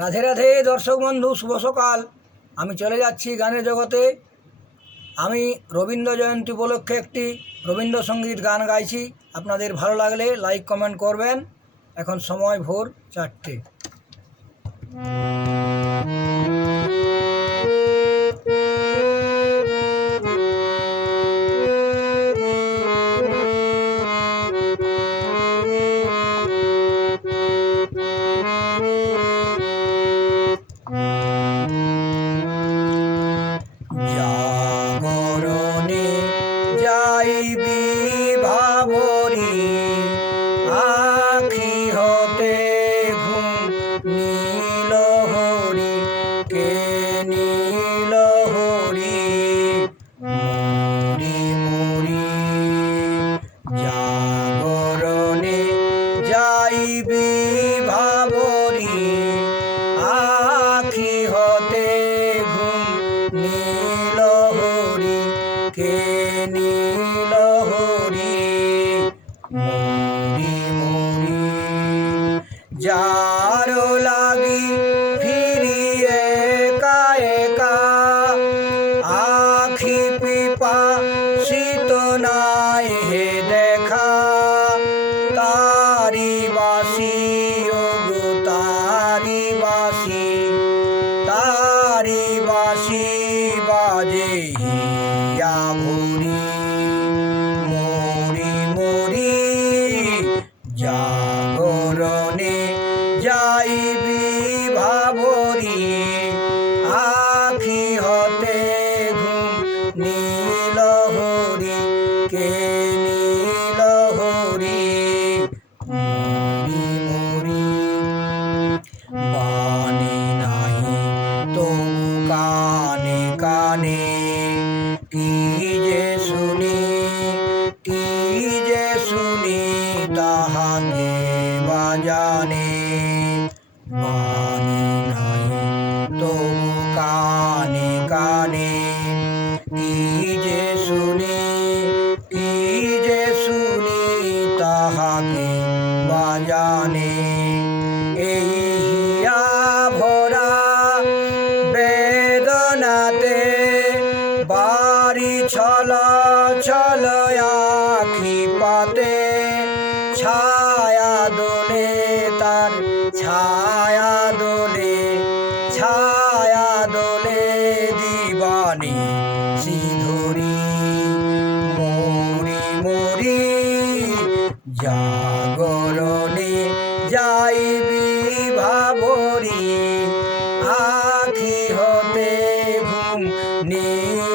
রাধে রাধে দর্শক বন্ধু, শুভ সকাল। আমি চলে যাচ্ছি গানের জগতে। আমি রবীন্দ্র জয়ন্তী উপলক্ষে একটি রবীন্দ্রসঙ্গীত গান গাইছি। আপনাদের ভালো লাগলে লাইক কমেন্ট করবেন। এখন সময় ভোর 4টে। জাগরণে যাইবি ভাবরি, আখি হতে ঘুম নীল হরি, কে নীল হরি মরি মরি। জাগরণে যাইবি ভাবরি, আখি হতে ঘুম নীল হরি, কে নীল হরি মরি মরি। যার লাগি ফিরিয়ে একা একা, আখি পিপা শীত নাই হে দেখা, তারি বাসি ওগো তারি বাসি, তারি বাসি বাজে হিয়া ভরি মরি মরি। জাগরণে যাইবি ভাবরি, আখি হতে ঘুম নীল হরি, কে নীল হরি মরি মরি। বাণী নাহি তবু কানে কানে, কি যে শুনি কি যে শুনি তাহাকে বাজানে। বাণী নাহি তবু কানে কানে, কি যে শুনি কি যে শুনি তাহাকে বাজানে। এই হিয়া ভরা বেদনাতে বাড়ি ছল ছল আখি পাতে, ছায়া দোলে তার ছায়া দোলে, ছায়া দোলে দিবানি সিধুরি মরি মরি। জাগরণে যাইবি ভাবরি, আখি হতে ঘুম নীল